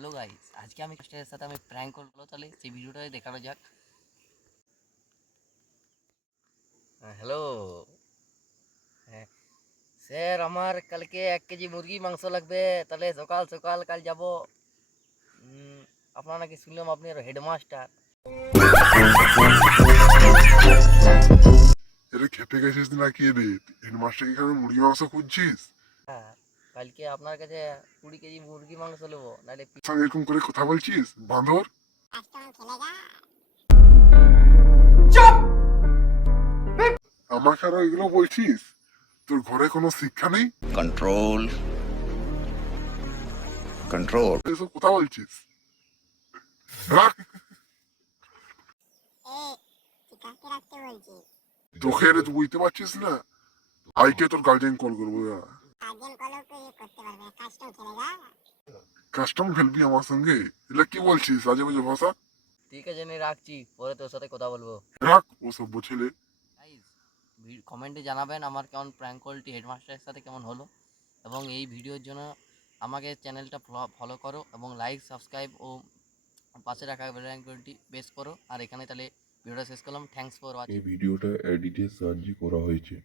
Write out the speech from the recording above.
Hello guys, আজকে আমি কষ্টের সাথে আমি প্র্যাঙ্ক করবো, তাহলে সেই ভিডিওটাই দেখানো যাক। হ্যালো। হ্যাঁ স্যার, আমার কালকে 1 কেজি মুরগি মাংস লাগবে, তাহলে সকাল সকাল কাল যাব। আপনারা নাকি শুনলাম আপনি আর হেডমাস্টার। এটা খেপে গেছিস নাকি রে? হেডমাস্টারকে এখানে মুরগি মাংস খুঁজছিস? হ্যাঁ, কালকে আপনার কাছে 20 কেজি মুরগি মাংস নেবো, নাহলে সঙ্গে এরকম করে কথা বলছিস বাঁদর? আমাকে আরো এগুলো বলছিস? তোর ঘরে কোনো শিক্ষা নেই? कंट्रोल कंट्रोल এসব কথা বলছিস? রাখ। তোকে রে, তুই বুঝতে পারছিস না? আইকে তোর গার্জেন কল করবো। কাস্টম খেলবি আমার সঙ্গে? এটা কি বলছিস আজে বাজে ভাষা? ঠিক আছে, আমি রাখছি, পরে তোর সাথে কথা বলবো। রাখ ও সভ্য ছেলে। গাইস, কমেন্টে জানাবেন আমার কেমন প্র্যাঙ্ক কলটি হেডমাস্টারের সাথে কেমন হলো, এবং এই ভিডিওর জন্য আমাকে চ্যানেলটা ফলো করো এবং লাইক সাবস্ক্রাইব ও পাশে রাখা বেল আইকনটি প্রেস করো। আর এখানে তাহলে ভিডিওটা শেষ করলাম। Thanks for watching. এই ভিডিওটা এডিটের সাহায্যে করা হয়েছে।